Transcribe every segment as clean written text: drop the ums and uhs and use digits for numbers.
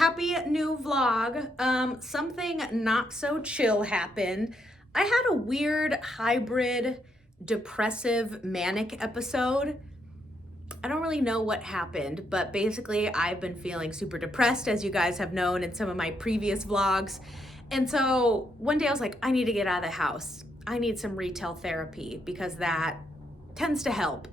happy new vlog. Something not so chill happened. I had a weird hybrid depressive manic episode. I don't really know what happened, but basically I've been feeling super depressed, as you guys have known in some of my previous vlogs. And so one day I was like, I need to get out of the house. I need some retail therapy because that tends to help.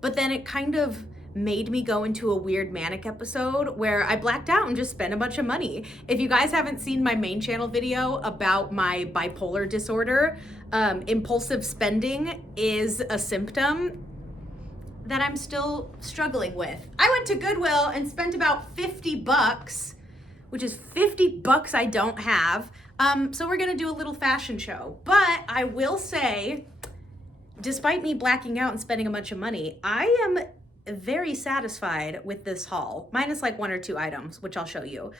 But then it kind of made me go into a weird manic episode where I blacked out and just spent a bunch of money. If you guys haven't seen my main channel video about my bipolar disorder, impulsive spending is a symptom that I'm still struggling with. I went to Goodwill and spent about 50 bucks, which is 50 bucks I don't have. So we're gonna do a little fashion show. But I will say, despite me blacking out and spending a bunch of money, I am very satisfied with this haul, minus like one or two items, which I'll show you.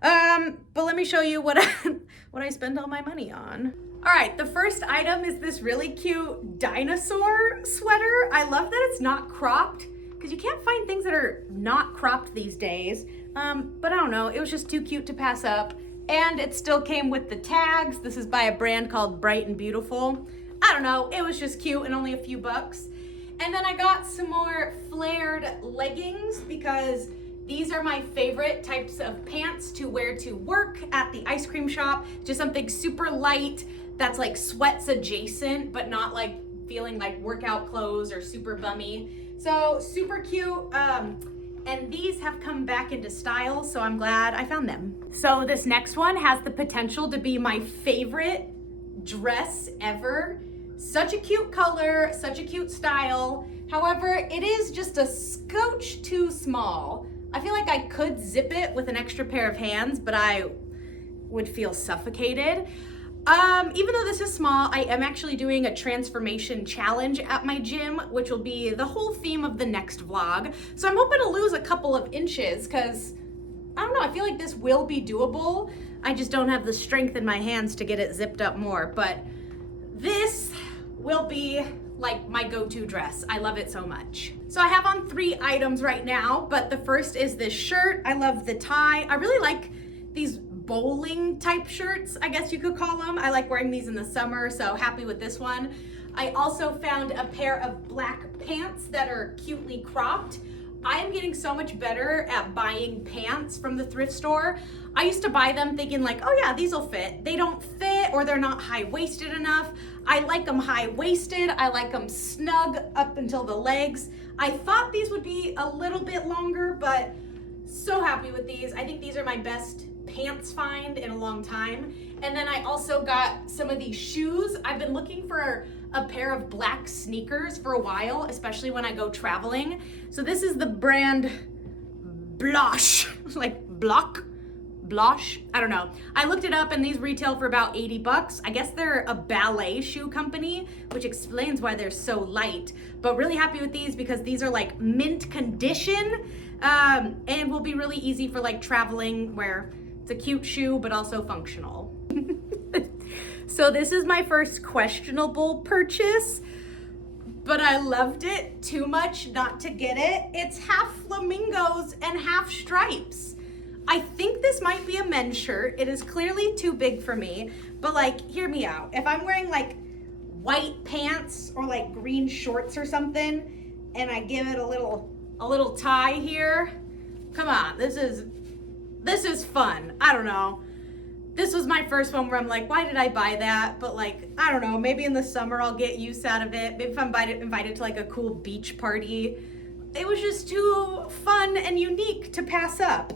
But let me show you what I spend all my money on. All right, the first item is this really cute dinosaur sweater. I love that it's not cropped because you can't find things that are not cropped these days. But I don't know, it was just too cute to pass up. And it still came with the tags. This is by a brand called Bright and Beautiful. I don't know, it was just cute and only a few bucks. And then I got some more flared leggings because these are my favorite types of pants to wear to work at the ice cream shop. Just something super light that's like sweats adjacent, but not like feeling like workout clothes or super bummy. So super cute. And these have come back into style, so I'm glad I found them. So this next one has the potential to be my favorite dress ever. Such a cute color, such a cute style. However, it is just a scotch too small. I feel like I could zip it with an extra pair of hands, but I would feel suffocated. Even though this is small, I am actually doing a transformation challenge at my gym, which will be the whole theme of the next vlog. So I'm hoping to lose a couple of inches because, I don't know, I feel like this will be doable. I just don't have the strength in my hands to get it zipped up more, but this will be like my go-to dress. I love it so much. So I have on 3 items right now, but the first is this shirt. I love the tie. I really like these bowling type shirts, I guess you could call them. I like wearing these in the summer, so happy with this one. I also found a pair of black pants that are cutely cropped. I am getting so much better at buying pants from the thrift store. I used to buy them thinking like, oh yeah, these will fit. They don't fit, or they're not high-waisted enough. I like them high-waisted. I like them snug up until the legs. I thought these would be a little bit longer, but so happy with these. I think these are my best pants find in a long time. And then I also got some of these shoes. I've been looking for a pair of black sneakers for a while, especially when I go traveling. So this is the brand Blosh, like Blosh, I don't know. I looked it up and these retail for about 80 bucks. I guess they're a ballet shoe company, which explains why they're so light. But really happy with these because these are like mint condition and will be really easy for like traveling, where it's a cute shoe, but also functional. So this is my first questionable purchase, but I loved it too much not to get it. It's half flamingos and half stripes. I think this might be a men's shirt. It is clearly too big for me, but like, hear me out. If I'm wearing like white pants or like green shorts or something, and I give it a little tie here, come on, this is fun. I don't know. This was my first one where I'm like, why did I buy that? But like, I don't know, maybe in the summer I'll get use out of it. Maybe if I'm invited to like a cool beach party. It was just too fun and unique to pass up.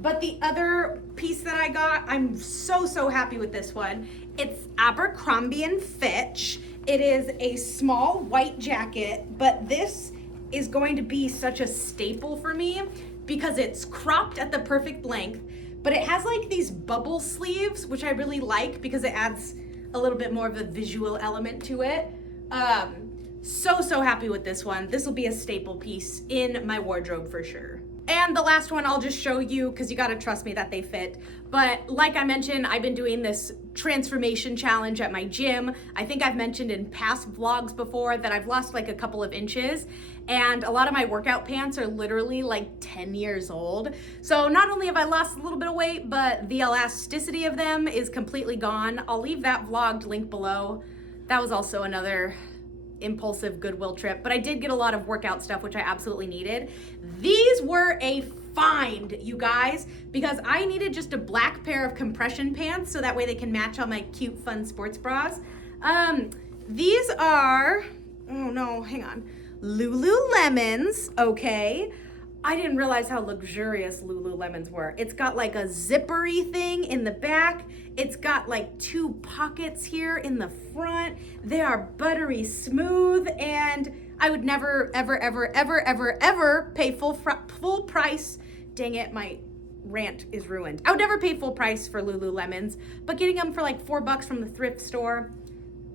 But the other piece that I got, I'm so happy with this one. It's Abercrombie & Fitch. It is a small white jacket, but this is going to be such a staple for me because it's cropped at the perfect length, but it has like these bubble sleeves, which I really like because it adds a little bit more of a visual element to it. So happy with this one. This will be a staple piece in my wardrobe for sure. And the last one I'll just show you because you gotta trust me that they fit. But like I mentioned, I've been doing this transformation challenge at my gym. I think I've mentioned in past vlogs before that I've lost like a couple of inches, and a lot of my workout pants are literally like 10 years old. So not only have I lost a little bit of weight, but the elasticity of them is completely gone. I'll leave that vlogged link below. That was also another impulsive Goodwill trip, but I did get a lot of workout stuff, which I absolutely needed. These were a find, you guys, because I needed just a black pair of compression pants so that way they can match all my cute, fun sports bras. These are, oh no, hang on, Lululemons, okay. I didn't realize how luxurious Lululemons were. It's got like a zippery thing in the back. It's got like 2 pockets here in the front. They are buttery smooth, and I would never, ever, ever, ever, ever, ever pay full price. Dang it, my rant is ruined. I would never pay full price for Lululemons, but getting them for like $4 from the thrift store,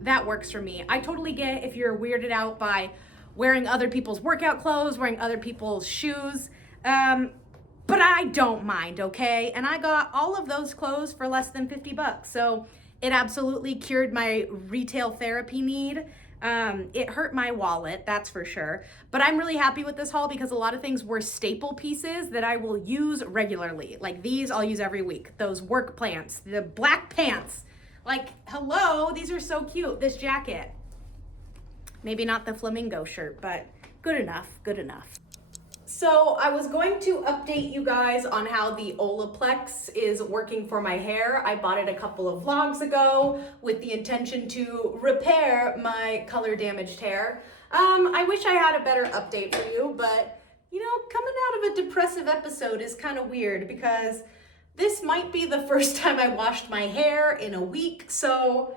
that works for me. I totally get if you're weirded out by wearing other people's workout clothes, wearing other people's shoes, but I don't mind, okay? And I got all of those clothes for less than $50, so it absolutely cured my retail therapy need. It hurt my wallet, that's for sure, but I'm really happy with this haul because a lot of things were staple pieces that I will use regularly. Like these, I'll use every week. Those work pants, the black pants, like, hello, these are so cute. This jacket. Maybe not the flamingo shirt, but good enough, good enough. So I was going to update you guys on how the Olaplex is working for my hair. I bought it a couple of vlogs ago with the intention to repair my color damaged hair. I wish I had a better update for you, but you know, coming out of a depressive episode is kind of weird because this might be the first time I washed my hair in a week, so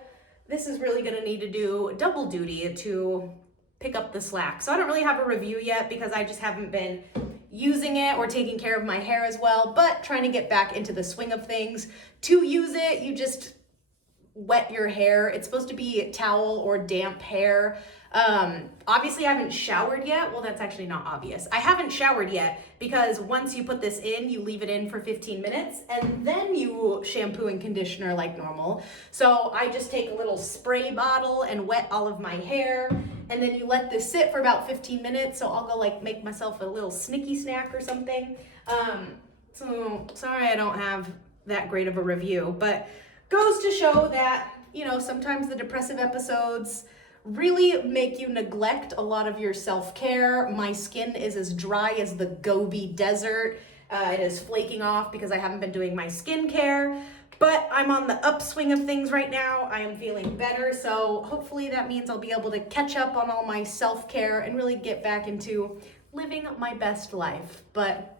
this is really gonna need to do double duty to pick up the slack. So I don't really have a review yet because I just haven't been using it or taking care of my hair as well, but trying to get back into the swing of things. To use it, you just wet your hair. It's supposed to be towel or damp hair. Obviously I haven't showered yet. Well, that's actually not obvious. I haven't showered yet because once you put this in, you leave it in for 15 minutes and then you shampoo and conditioner like normal. So I just take a little spray bottle and wet all of my hair, and then you let this sit for about 15 minutes. So I'll go like make myself a little snicky snack or something. So sorry I don't have that great of a review, but goes to show that, you know, sometimes the depressive episodes really make you neglect a lot of your self-care. My skin is as dry as the Gobi Desert. It is flaking off because I haven't been doing my skincare, but I'm on the upswing of things right now. I am feeling better, so hopefully that means I'll be able to catch up on all my self-care and really get back into living my best life. But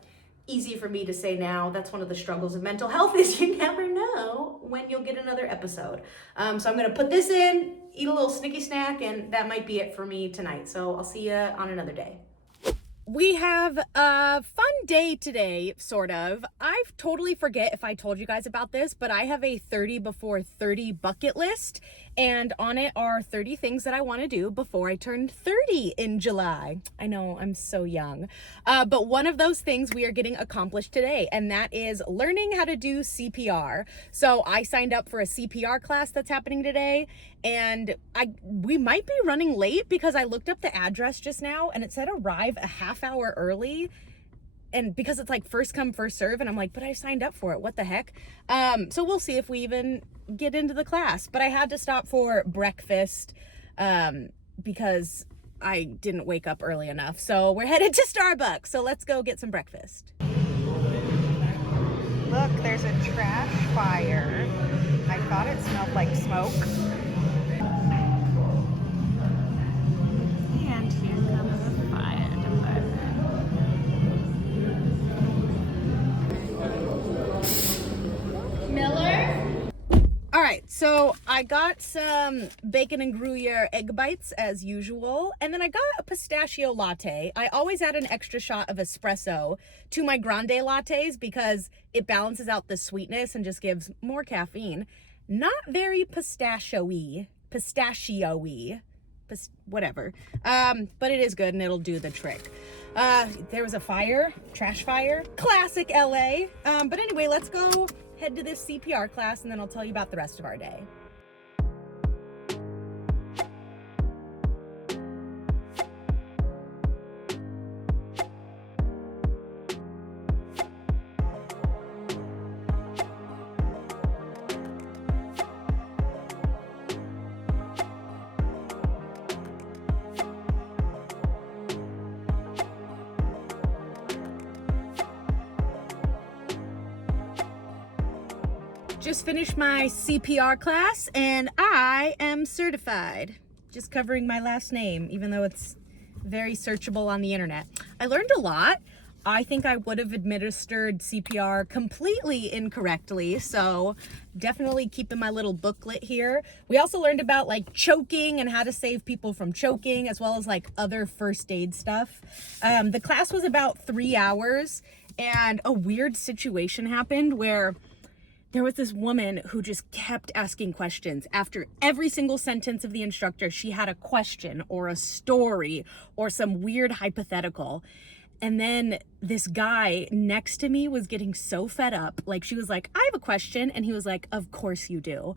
easy for me to say now. That's one of the struggles of mental health is you never know when you'll get another episode. So I'm gonna put this in, eat a little snicky snack, and that might be it for me tonight. So I'll see you on another day. We have a fun day today, sort of. I totally forget if I told you guys about this, but I have a 30 before 30 bucket list, and on it are 30 things that I want to do before I turn 30 in July. I know, I'm so young. But one of those things we are getting accomplished today, and that is learning how to do CPR. So I signed up for a CPR class that's happening today, and we might be running late because I looked up the address just now and it said arrive a half hour early, and because it's like first come first serve, and I'm like, but I signed up for it, what the heck. So we'll see if we even get into the class, but I had to stop for breakfast because I didn't wake up early enough. So we're headed to Starbucks, so let's go get some breakfast. Look, there's a trash fire. I thought it smelled like smoke. And here comes the fire department. Miller? All right, so I got some bacon and Gruyere egg bites as usual, and then I got a pistachio latte. I always add an extra shot of espresso to my grande lattes because it balances out the sweetness and just gives more caffeine. Not very pistachio-y. whatever. But it is good and it'll do the trick. There was a fire, trash fire, classic LA. But anyway, let's go head to this CPR class and then I'll tell you about the rest of our day. Just finished my CPR class and I am certified. Just covering my last name, even though it's very searchable on the internet. I learned a lot. I think I would have administered CPR completely incorrectly, so definitely keeping my little booklet here. We also learned about like choking and how to save people from choking, as well as like other first aid stuff. The class was about 3 hours and a weird situation happened where there was this woman who just kept asking questions. After every single sentence of the instructor, she had a question or a story or some weird hypothetical. And then this guy next to me was getting so fed up. Like, she was like, I have a question. And he was like, of course you do.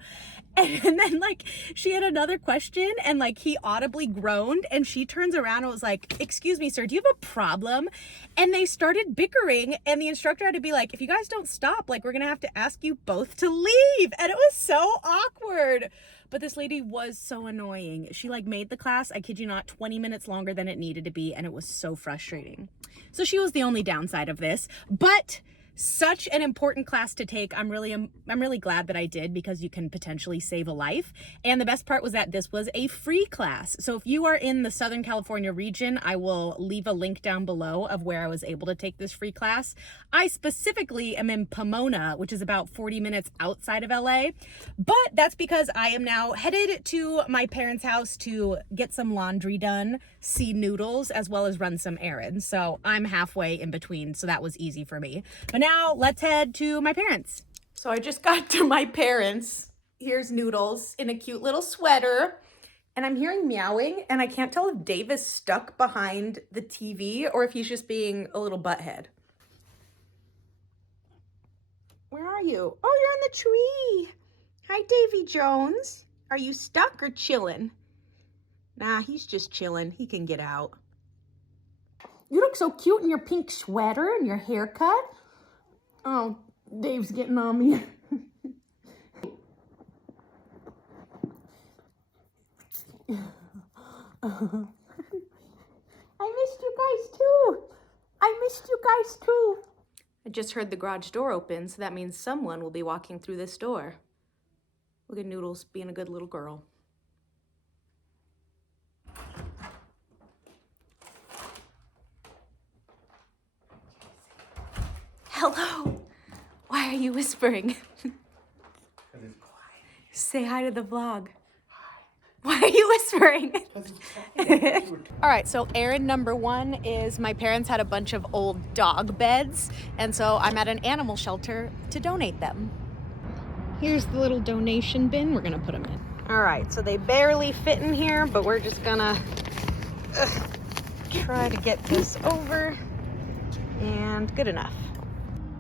And then like she had another question and like he audibly groaned and she turns around and was like, excuse me, sir, do you have a problem? And they started bickering and the instructor had to be like, if you guys don't stop, like we're gonna have to ask you both to leave. And it was so awkward. But this lady was so annoying. She like made the class, I kid you not, 20 minutes longer than it needed to be. And it was so frustrating. So she was the only downside of this, but such an important class to take. I'm really glad that I did, because you can potentially save a life. And the best part was that this was a free class. So if you are in the Southern California region, I will leave a link down below of where I was able to take this free class. I specifically am in Pomona, which is about 40 minutes outside of LA, but that's because I am now headed to my parents' house to get some laundry done, see Noodles, as well as run some errands. So I'm halfway in between, so that was easy for me. But now let's head to my parents. So I just got to my parents. Here's Noodles in a cute little sweater. And I'm hearing meowing, and I can't tell if Dave is stuck behind the TV or if he's just being a little butthead. Where are you? Oh, you're in the tree. Hi, Davy Jones. Are you stuck or chilling? Nah, he's just chilling. He can get out. You look so cute in your pink sweater and your haircut. Oh, Dave's getting on me. I missed you guys too. I missed you guys too. I just heard the garage door open, so that means someone will be walking through this door. Look at Noodles being a good little girl. Hello. Why are you whispering? Say hi to the vlog. Why are you whispering? All right, so errand number 1 is my parents had a bunch of old dog beds, and so I'm at an animal shelter to donate them. Here's the little donation bin. We're gonna put them in. All right, so they barely fit in here, but we're just gonna try to get this over, and good enough.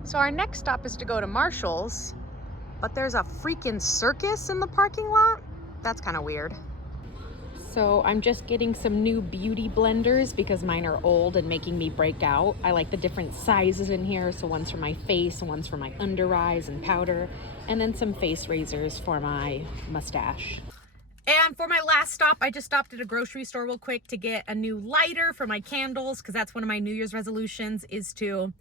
So our next stop is to go to Marshall's, but there's a freaking circus in the parking lot. That's kind of weird. So I'm just getting some new beauty blenders because mine are old and making me break out. I like the different sizes in here. So one's for my face and one's for my under eyes and powder, and then some face razors for my mustache. And for my last stop, I just stopped at a grocery store real quick to get a new lighter for my candles, because that's one of my New Year's resolutions, is to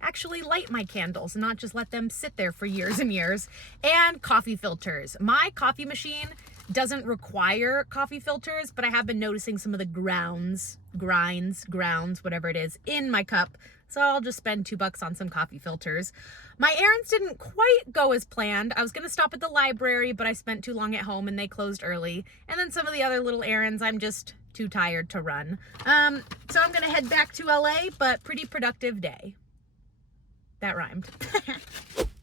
actually light my candles and not just let them sit there for years and years. And coffee filters. My coffee machine doesn't require coffee filters, but I have been noticing some of the grinds, whatever it is, in my cup. So I'll just spend $2 on some coffee filters. My errands didn't quite go as planned. I was gonna stop at the library, but I spent too long at home and they closed early. And then some of the other little errands, I'm just too tired to run. So I'm gonna head back to LA, but pretty productive day. That rhymed.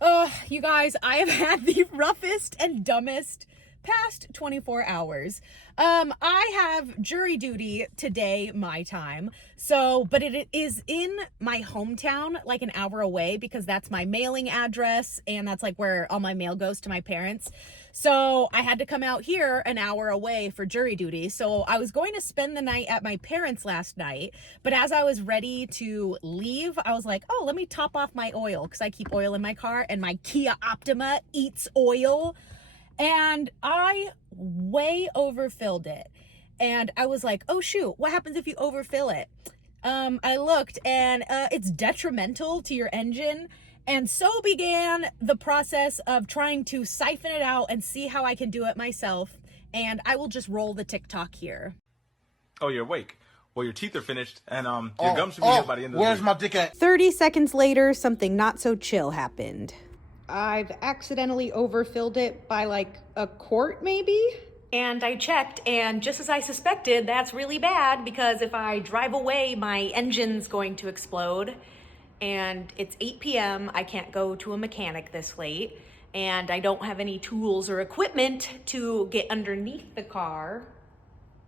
Oh, you guys, I have had the roughest and dumbest past 24 hours. I have jury duty today, my time. So, but it is in my hometown, like an hour away, because that's my mailing address and that's like where all my mail goes to my parents. So I had to come out here an hour away for jury duty. So I was going to spend the night at my parents' last night, but as I was ready to leave, I was like, oh, let me top off my oil, because I keep oil in my car and my Kia Optima eats oil. And I way overfilled it. And I was like, oh shoot, what happens if you overfill it? I looked and it's detrimental to your engine. And so began the process of trying to siphon it out and see how I can do it myself. And I will just roll the TikTok here. Oh, you're awake. Well, your teeth are finished, and your gums should be here by the end of the week. Where's my dick at? 30 seconds later, something not so chill happened. I've accidentally overfilled it by like a quart maybe? And I checked, and just as I suspected, that's really bad, because if I drive away, my engine's going to explode. And it's 8 p.m. I can't go to a mechanic this late, and I don't have any tools or equipment to get underneath the car.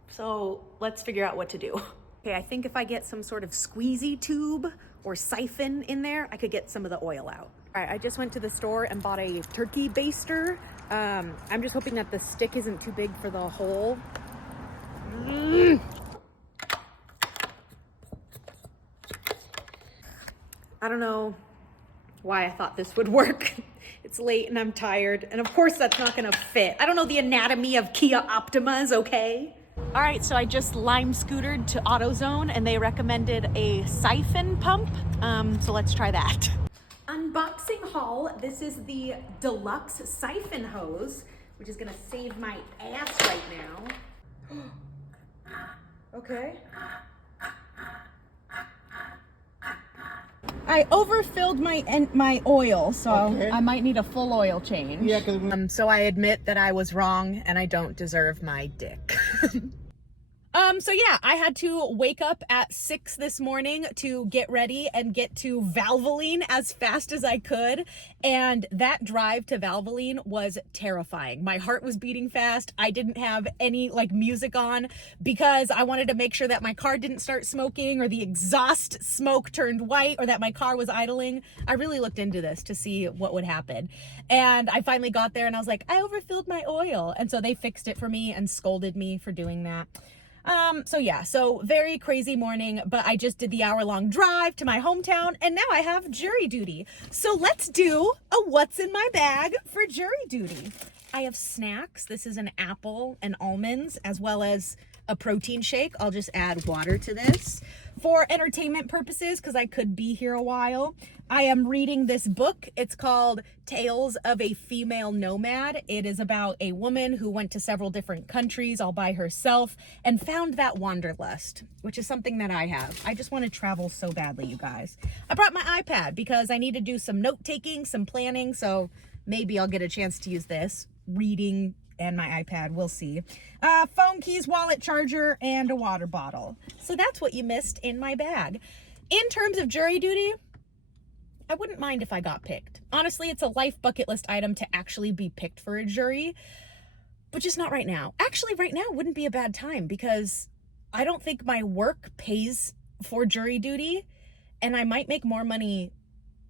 So let's figure out what to do. Okay, I think if I get some sort of squeezy tube or siphon in there, I could get some of the oil out. All right, I just went to the store and bought a turkey baster. I'm just hoping that the stick isn't too big for the hole. I don't know why I thought this would work. It's late and I'm tired. And of course that's not gonna fit. I don't know the anatomy of Kia Optimas, okay? All right, so I just lime scootered to AutoZone and they recommended a siphon pump. So let's try that. Unboxing haul. This is the deluxe siphon hose, which is gonna save my ass right now. Okay. I overfilled my oil, so okay. I might need a full oil change. Yeah, cause so I admit that I was wrong and I don't deserve my dick. So yeah, I had to wake up at 6 this morning to get ready and get to Valvoline as fast as I could. And that drive to Valvoline was terrifying. My heart was beating fast. I didn't have any like music on because I wanted to make sure that my car didn't start smoking or the exhaust smoke turned white or that my car was idling. I really looked into this to see what would happen. And I finally got there and I was like, I overfilled my oil. And so they fixed it for me and scolded me for doing that. So yeah, so very crazy morning, but I just did the hour-long drive to my hometown and now I have jury duty. So let's do a what's in my bag for jury duty. I have snacks. This is an apple and almonds as well as a protein shake. I'll just add water to this. For entertainment purposes, because I could be here a while, I am reading this book. It's called Tales of a Female Nomad. It is about a woman who went to several different countries all by herself and found that wanderlust, which is something that I have. I just want to travel so badly, you guys. I brought my iPad because I need to do some note-taking, some planning, so maybe I'll get a chance to use this. Reading and my iPad, we'll see. Phone, keys, wallet, charger, and a water bottle. So that's what you missed in my bag. In terms of jury duty, I wouldn't mind if I got picked. Honestly, it's a life bucket list item to actually be picked for a jury, but just not right now. Actually, right now wouldn't be a bad time because I don't think my work pays for jury duty, and I might make more money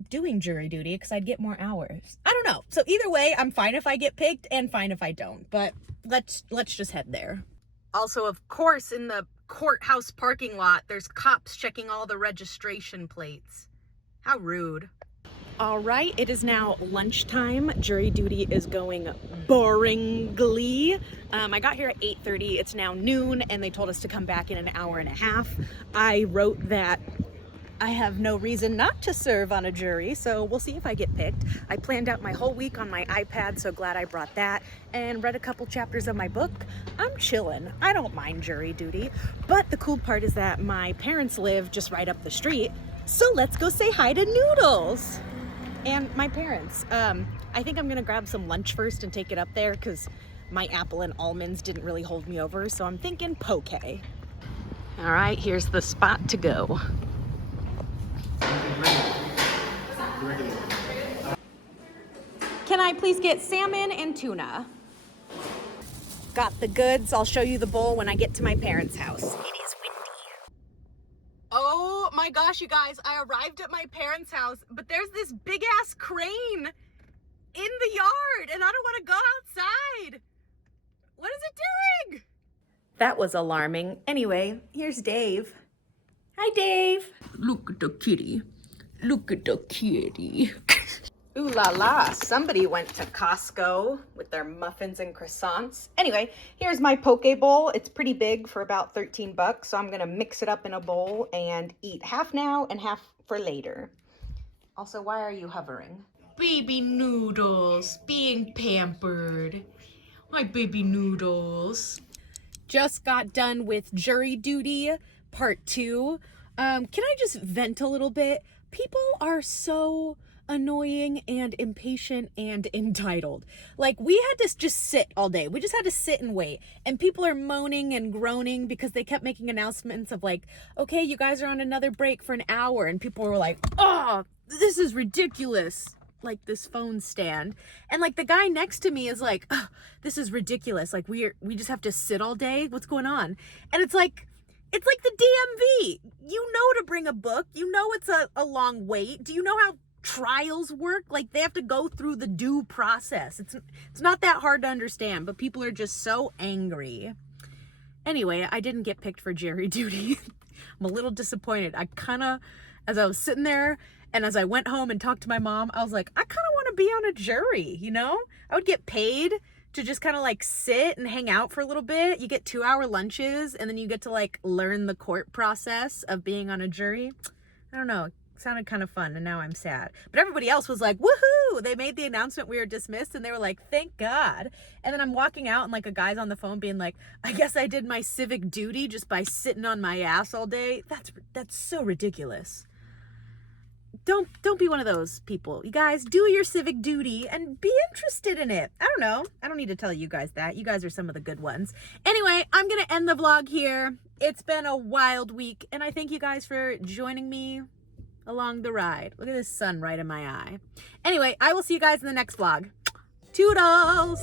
doing jury duty because I'd get more hours. I don't know. So either way, I'm fine if I get picked and fine if I don't, but let's just head there. Also, of course, in the courthouse parking lot, there's cops checking all the registration plates. How rude. All right, it is now lunchtime. Jury duty is going boringly. I got here at 8:30. It's now noon, and they told us to come back in an hour and a half. I wrote that I have no reason not to serve on a jury, so we'll see if I get picked. I planned out my whole week on my iPad, so glad I brought that, and read a couple chapters of my book. I'm chillin'. I don't mind jury duty, but the cool part is that my parents live just right up the street, so let's go say hi to Noodles and my parents. I think I'm gonna grab some lunch first and take it up there because my apple and almonds didn't really hold me over, so I'm thinking poke. All right, here's the spot to go. Can I please get salmon and tuna? got the goods. I'll show you the bowl when I get to my parents' house. It is windy. Oh my gosh, you guys, I arrived at my parents' house, but there's this big ass crane in the yard and I don't want to go outside. What is it doing? That was alarming. Anyway, here's Dave. Hi, Dave. Look at the kitty. Look at the kitty. Ooh la la, somebody went to Costco with their muffins and croissants. Anyway, here's my poke bowl. It's pretty big for about 13 bucks, so I'm gonna mix it up in a bowl and eat half now and half for later. Also, why are you hovering? Baby Noodles, being pampered. My baby Noodles. Just got done with jury duty, part 2. Can I just vent a little bit? People are so annoying and impatient and entitled. Like, we had to just sit all day. We just had to sit and wait. And people are moaning and groaning because they kept making announcements of like, okay, you guys are on another break for an hour. And people were like, oh, this is ridiculous. Like this phone stand. And like the guy next to me is like, oh, this is ridiculous. Like we just have to sit all day. What's going on? And it's like the DMV. You know to bring a book. You know it's a long wait. Do you know how trials work? Like they have to go through the due process. It's not that hard to understand, but people are just so angry. Anyway, I didn't get picked for jury duty. I'm a little disappointed. As I was sitting there and as I went home and talked to my mom, I was like, I kind of want to be on a jury, you know? I would get paid to just kind of like sit and hang out for a little bit. You get 2-hour lunches and then you get to like learn the court process of being on a jury. I don't know. It sounded kind of fun and now I'm sad. But everybody else was like, woohoo! They made the announcement we were dismissed and they were like, thank God. And then I'm walking out and like a guy's on the phone being like, I guess I did my civic duty just by sitting on my ass all day. That's so ridiculous. Don't be one of those people. You guys, do your civic duty and be interested in it. I don't know. I don't need to tell you guys that. You guys are some of the good ones. Anyway, I'm going to end the vlog here. It's been a wild week, and I thank you guys for joining me along the ride. Look at this sun right in my eye. Anyway, I will see you guys in the next vlog. Toodles!